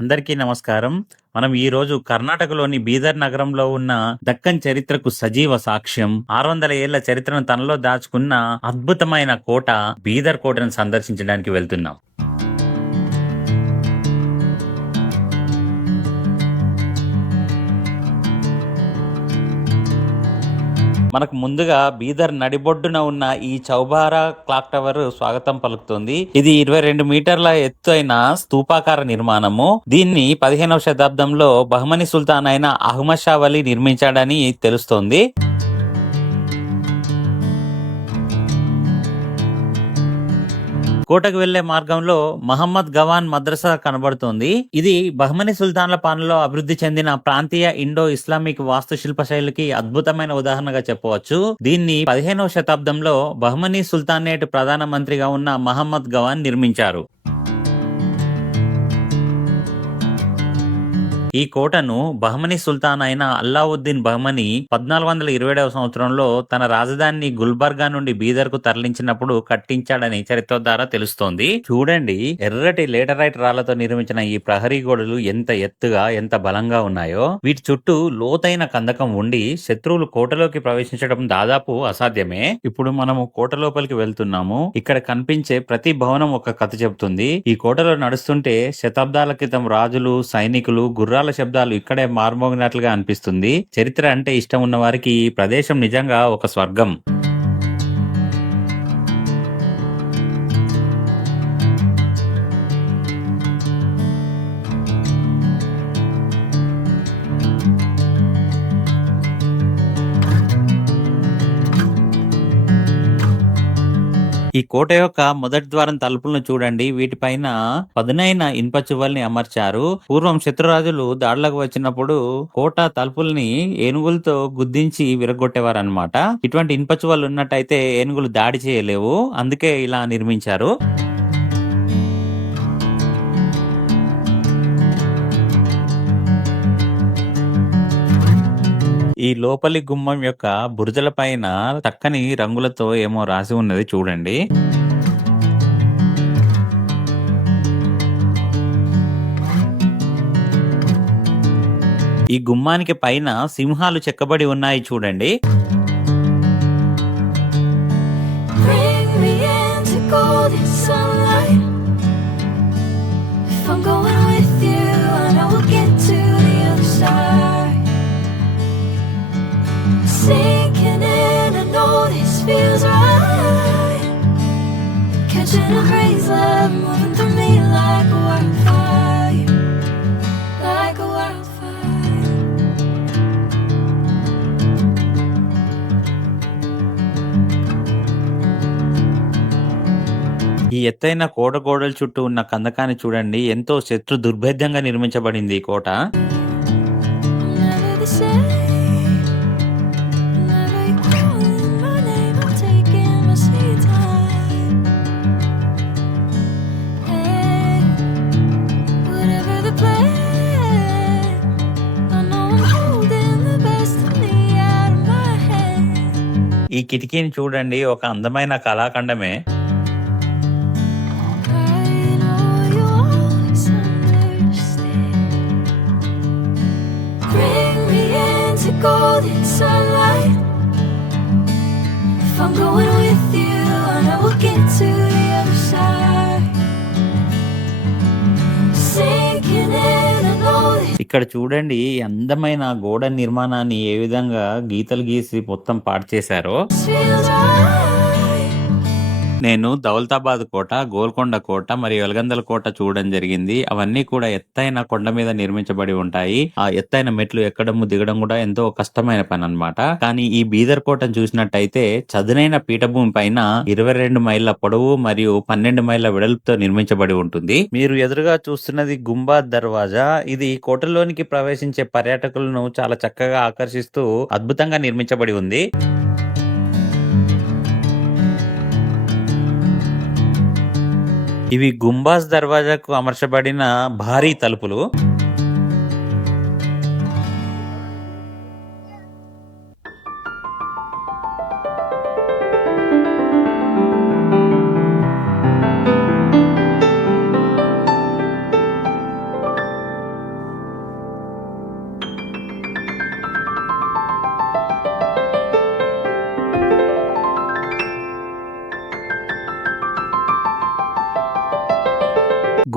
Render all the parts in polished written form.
అందరికీ నమస్కారం. మనం ఈరోజు కర్ణాటకలోని బీదర్ నగరంలో ఉన్న దక్కన్ చరిత్రకు సజీవ సాక్ష్యం, 600 ఏళ్ల చరిత్రను తనలో దాచుకున్న అద్భుతమైన కోట బీదర్ కోటను సందర్శించడానికి వెళ్తున్నాం. మనకు ముందుగా బీదర్ నడిబొడ్డున ఉన్న ఈ చౌబారా క్లాక్ టవర్ స్వాగతం పలుకుతుంది. ఇది 22 మీటర్ల ఎత్తు అయిన స్తూపాకార నిర్మాణము. దీన్ని 15వ శతాబ్దంలో బహమనీ సుల్తాన్ అయిన అహ్మద్ షా వలి నిర్మించాడని తెలుస్తోంది. కోటకు వెళ్లే మార్గంలో మహమ్మద్ గవాన్ మద్రసా కనబడుతోంది. ఇది బహమనీ సుల్తాన్ల పాలనలో అభివృద్ధి చెందిన ప్రాంతీయ ఇండో ఇస్లామిక్ వాస్తుశిల్ప శైలికి అద్భుతమైన ఉదాహరణగా చెప్పవచ్చు. దీన్ని 15వ శతాబ్దంలో బహమనీ సుల్తానేట్ ప్రధాన మంత్రిగా ఉన్న మహమ్మద్ గవాన్ నిర్మించారు. ఈ కోటను బహమనీ సుల్తాన్ అయిన అల్లావుద్దీన్ బహమనీ 1427వ సంవత్సరంలో తన రాజధాని గుల్బర్గా నుండి బీదర్ కు తరలించినప్పుడు కట్టించాడని చరిత్ర ద్వారా తెలుస్తోంది. చూడండి, ఎర్రటి లేటరైట్ రాళ్లతో నిర్మించిన ఈ ప్రహరీ గోడలు ఎంత ఎత్తుగా, ఎంత బలంగా ఉన్నాయో. వీటి చుట్టూ లోతైన కందకం ఉండి శత్రువులు కోటలోకి ప్రవేశించడం దాదాపు అసాధ్యమే. ఇప్పుడు మనము కోట లోపలికి వెళ్తున్నాము. ఇక్కడ కనిపించే ప్రతి భవనం ఒక కథ చెబుతుంది. ఈ కోటలో నడుస్తుంటే శతాబ్దాల క్రితం రాజులు, సైనికులు, గుర్రాల శబ్దాలు ఇక్కడే మార్మోగినట్లుగా అనిపిస్తుంది. చరిత్ర అంటే ఇష్టం ఉన్న వారికి ఈ ప్రదేశం నిజంగా ఒక స్వర్గం. ఈ కోట యొక్క మొదటి ద్వారం తలుపులను చూడండి. వీటిపైన పదునైన ఇనుప చువ్వల్ని అమర్చారు. పూర్వం శత్రురాజులు దాడులకు వచ్చినప్పుడు కోట తలుపుల్ని ఏనుగులతో గుద్దించి విరగొట్టేవారు అన్నమాట. ఇటువంటి ఇనుప చువ్వలు ఉన్నట్టయితే ఏనుగులు దాడి చేయలేవు, అందుకే ఇలా నిర్మించారు. ఈ లోపలి గుమ్మం యొక్క బురుజల పైన చక్కని రంగులతో ఏమో రాసి ఉన్నది చూడండి. ఈ గుమ్మానికి పైన సింహాలు చెక్కబడి ఉన్నాయి చూడండి. Sinking in, I know this feels right. Catching a crazy love, moving through me like a wildfire, like a wildfire. ఈ ఎత్తైన కోట గోడల చుట్టూ ఉన్న కందకాన్ని చూడండి. ఎంతో శత్రు దుర్భేద్యంగా నిర్మించబడింది ఈ కోట. Never the same. Never you calling my name, I'm taking my sweet time. Hey, whatever the plan, I know I'm holding the best of me out of my hand. ఈ కిటికీని చూడండి, ఒక అందమైన కళాఖండమే. I know you always understand. Bring me into golden sunlight. If I'm going with you, I know we'll get to the other side. Sinking in, I know this ఇక్కడ చూడండి, ఈ అందమైన గోడ నిర్మాణాన్ని ఏ విధంగా గీతలు గీసి మొత్తం పాడు చేశారో. feels right. నేను దౌలతాబాద్ కోట, గోల్కొండ కోట మరియు వెలగందల కోట చూడడం జరిగింది. అవన్నీ కూడా ఎత్తైన కొండ మీద నిర్మించబడి ఉంటాయి. ఆ ఎత్తైన మెట్లు ఎక్కడము దిగడం కూడా ఎంతో కష్టమైన పని అన్నమాట. కానీ ఈ బీదర్ కోటను చూసినట్టయితే చదునైన పీఠభూమి పైన 22 మైళ్ళ పొడవు మరియు 12 మైళ్ళ వెడల్పుతో నిర్మించబడి ఉంటుంది. మీరు ఎదురుగా చూస్తున్నది గుంబాద్ దర్వాజా. ఇది కోటలోనికి ప్రవేశించే పర్యాటకులను చాలా చక్కగా ఆకర్షిస్తూ అద్భుతంగా నిర్మించబడి ఉంది. ఇవి గుంబాజ్ దర్వాజాకు అమర్చబడిన భారీ తలుపులు.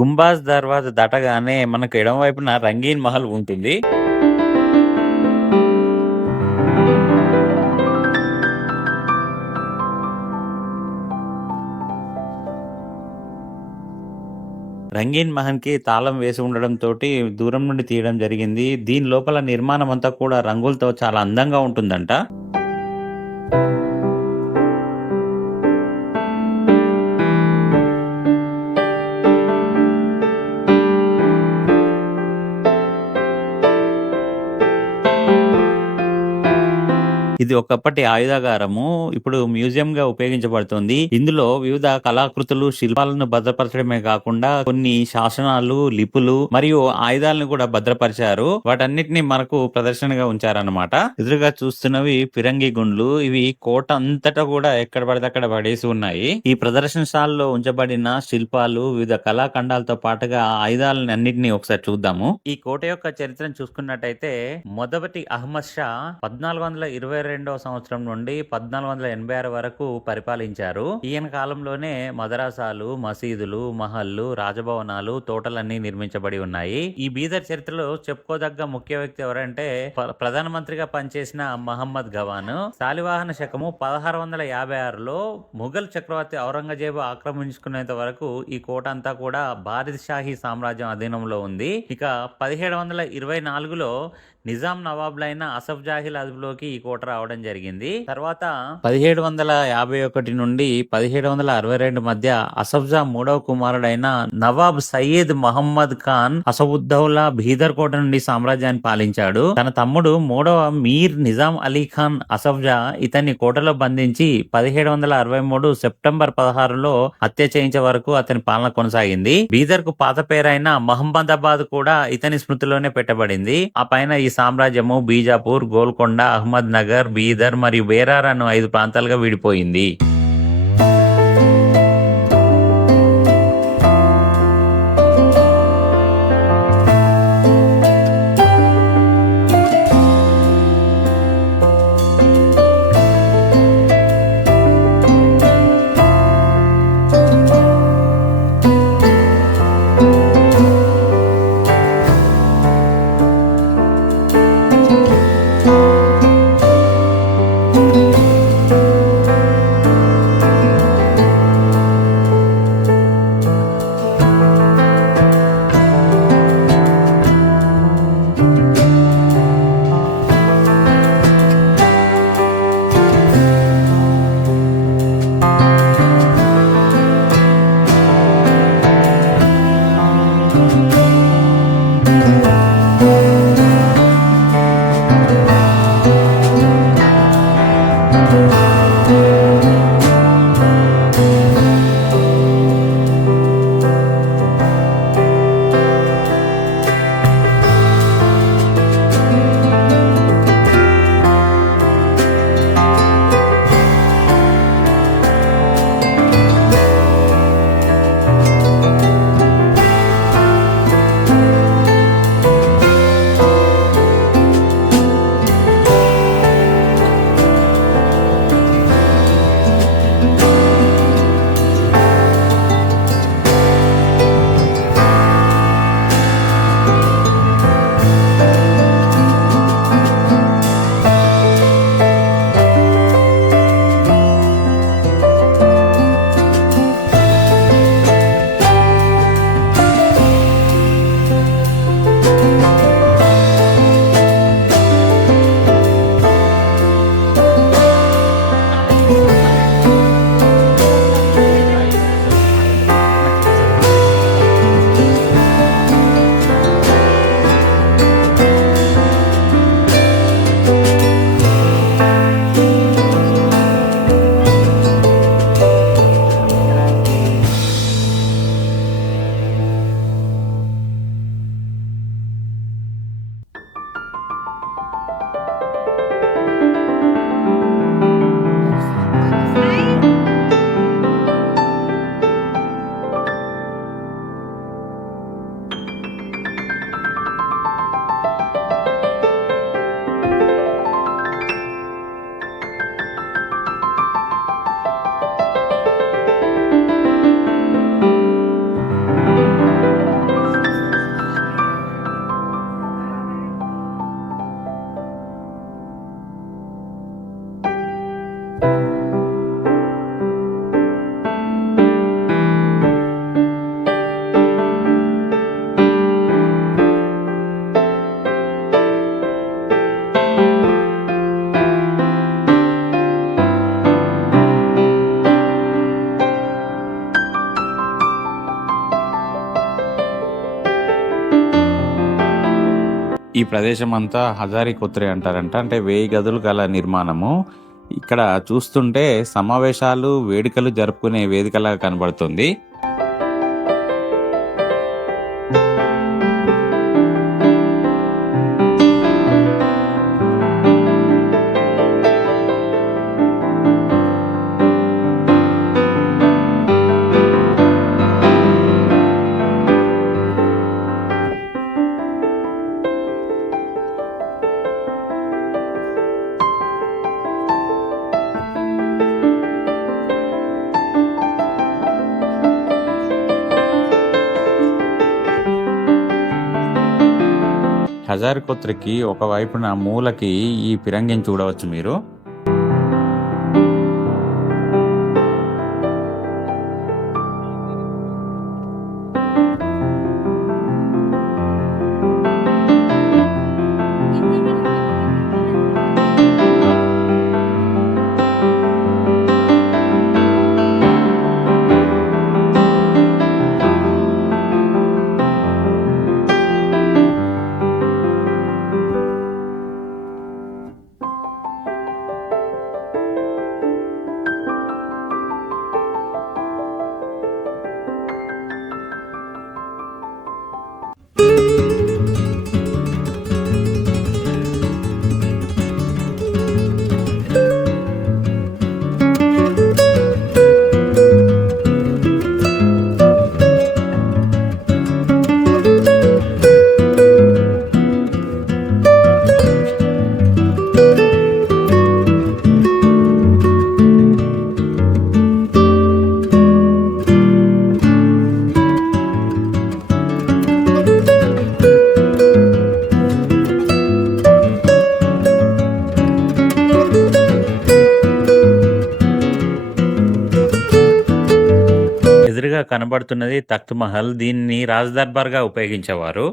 గుంబాజ్ దర్వాజా దాటగానే మనకు ఎడమ వైపున రంగీన్ మహల్ ఉంటుంది. రంగీన్ మహల్ కి తాళం వేసి ఉండడం తోటి దూరం నుండి తీయడం జరిగింది. దీని లోపల నిర్మాణం అంతా కూడా రంగులతో చాలా అందంగా ఉంటుందంట. ఇది ఒకప్పటి ఆయుధాగారము. ఇప్పుడు మ్యూజియం గా ఉపయోగించబడుతుంది. ఇందులో వివిధ కళాకృతులు, శిల్పాలను భద్రపరచడమే కాకుండా కొన్ని శాసనాలు, లిపులు మరియు ఆయుధాలను కూడా భద్రపరిచారు. వాటన్నిటిని మనకు ప్రదర్శనగా ఉంచారన్నమాట. ఎదురుగా చూస్తున్నవి ఫిరంగి గుండ్లు. ఇవి కోట అంతటా కూడా ఎక్కడ పడితే అక్కడ పడేసి ఉన్నాయి. ఈ ప్రదర్శనశాలలో ఉంచబడిన శిల్పాలు, వివిధ కళాఖండాలతో పాటుగా ఆయుధాలను అన్నిటిని ఒకసారి చూద్దాము. ఈ కోట యొక్క చరిత్రను చూసుకున్నట్టయితే మొదటి అహ్మద్ షా 1422 సంవత్సరం నుండి 1486 వరకు పరిపాలించారు. ఈయన కాలంలోనే మదరాసాలు, మసీదులు, మహల్లు, రాజభవనాలు, తోటలన్నీ నిర్మించబడి ఉన్నాయి. ఈ బీదర్ చరిత్రలో చెప్పుకోదగ్గ ముఖ్య వ్యక్తి ఎవరంటే ప్రధానమంత్రిగా పనిచేసిన మహమ్మద్ గవాన్. శాలివాహన శకము 1656లో ముఘల్ చక్రవర్తి ఔరంగజేబు ఆక్రమించుకునేంత వరకు ఈ కోట అంతా కూడా బారిద్ షాహీ సామ్రాజ్యం అధీనంలో ఉంది. ఇక 1724లో నిజాం నవాబులైన అసఫ్ జాహీల అదుపులోకి ఈ కోట రావడం జరిగింది. తర్వాత 1751 నుండి 1762 మధ్య అసఫ్ జా మూడవ కుమారుడైన నవాబ్ సయ్యద్ మహమ్మద్ ఖాన్ అసఫుద్దౌలా బీదర్ కోట నుండి సామ్రాజ్యాన్ని పాలించాడు. తన తమ్ముడు మూడవ మీర్ నిజాం అలీ ఖాన్ అసఫ్ జా ఇతన్ని కోటలో బంధించి 1763 సెప్టెంబర్ 16లో హత్య చేయించే వరకు అతని పాలన కొనసాగింది. బీదర్ కు పాత పేరైన మహమ్మదాబాద్ కూడా ఇతని స్మృతిలోనే పెట్టబడింది. ఆ పైన ఈ సామ్రాజ్యము బీజాపూర్, గోల్కొండ, అహ్మద్ నగర్, బీదర్ మరియు బేరార్ అను 5 ప్రాంతాలుగా విడిపోయింది. ప్రదేశం అంతా హజారీ కొత్రి అంటారంట. అంటే 1000 గదులు గల నిర్మాణము. ఇక్కడ చూస్తుంటే సమావేశాలు, వేడుకలు జరుపుకునే వేదికలాగా కనబడుతుంది. హజారీ కొత్రికి ఒకవైపున మూలకి ఈ ఫిరంగిని చూడవచ్చు మీరు. ఎదురుగా కనబడుతున్నది తఖ్త్ మహల్. దీన్ని రాజ్ దర్బార్గా ఉపయోగించేవారు.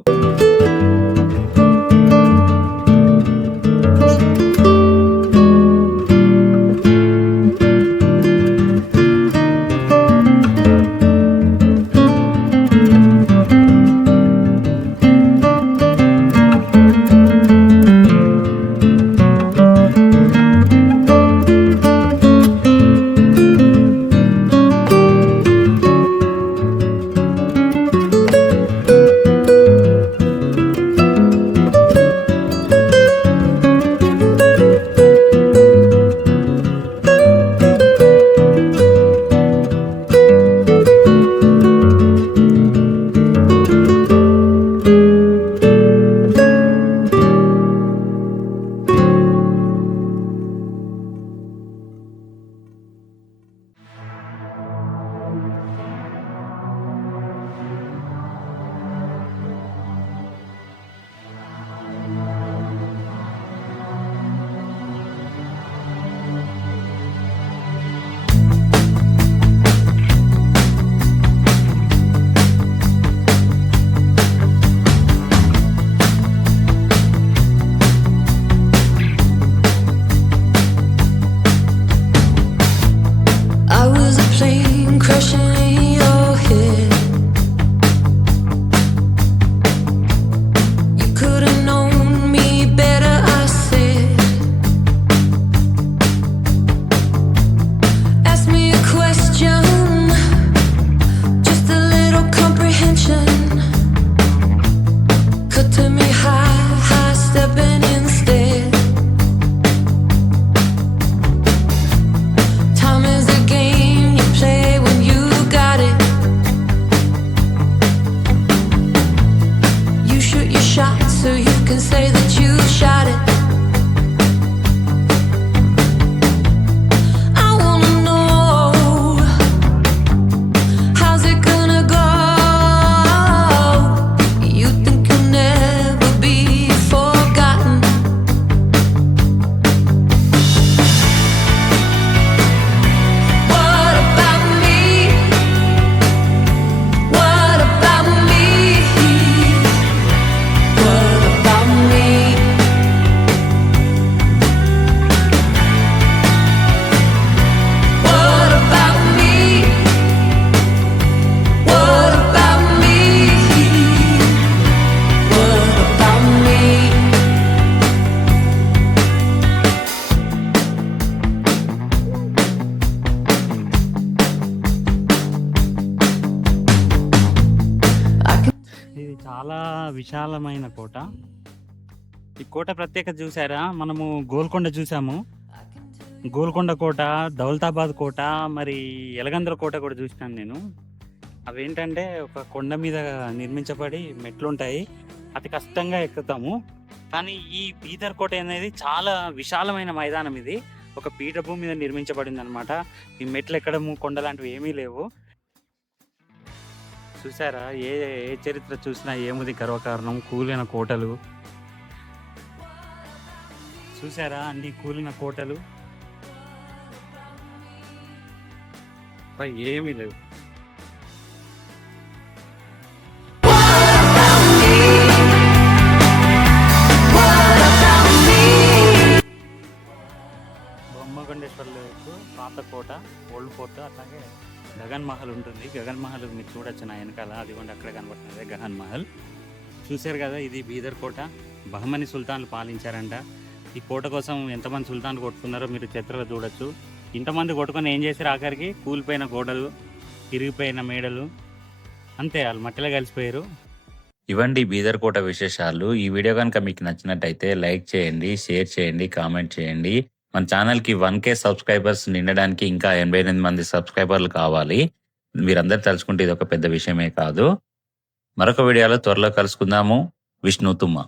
విశాలమైన కోట. ఈ కోట ప్రత్యేకత చూసారా? మనము గోల్కొండ చూసాము. గోల్కొండ కోట, దౌలతాబాద్ కోట, మరి ఎలగందుల కోట కూడా చూసినాను నేను. అవేంటంటే ఒక కొండ మీద నిర్మించబడి మెట్లుంటాయి. అతి కష్టంగా ఎక్కుతాము. కానీ ఈ బీదర్ కోట అనేది చాలా విశాలమైన మైదానం ఇది. ఒక పీఠభూమి మీద నిర్మించబడింది అనమాట. ఈ మెట్లు ఎక్కడము కొండ లాంటివి ఏమీ లేవు. చూసారా? ఏ ఏ చరిత్ర చూసినా ఏముంది గర్వకారణం, కూలిన కోటలు. చూసారా అన్ని కూలిన కోటలు, ఏమీ లేవు. బొమ్మగొండేశ్వర్లో పాత కోట, ఓల్డ్ ఫోర్ట్, అట్లాగే గగన్ మహల్ ఉంటుంది. గగన్ మహల్ మీరు చూడొచ్చు నా వెనకాల, అదిగోండి అక్కడ కనబడుతుంది గగన్ మహల్. చూశారు కదా, ఇది బీదర్ కోట. బహమని సుల్తాన్లు పాలించారంట. ఈ కోట కోసం ఎంతమంది సుల్తాన్లు కొట్టుకున్నారో మీరు చరిత్రలో చూడొచ్చు. ఇంతమంది కొట్టుకొని ఏం చేశారు? ఆఖరికి కూలిపోయిన గోడలు, ఇరిగిపోయిన మేడలు, అంతే, వాళ్ళు మట్టిలో కలిసిపోయారు. ఇవండి బీదర్ కోట విశేషాలు. ఈ వీడియో కనుక మీకు నచ్చినట్టయితే లైక్ చేయండి, షేర్ చేయండి, కామెంట్ చేయండి. మన ఛానల్కి 1K సబ్స్క్రైబర్స్ నిండడానికి ఇంకా 88 మంది సబ్స్క్రైబర్లు కావాలి. మీరందరూ తలుచుకుంటే ఇది ఒక పెద్ద విషయమే కాదు. మరొక వీడియోలో త్వరలో కలుసుకుందాము. విష్ణు తుమ్మ.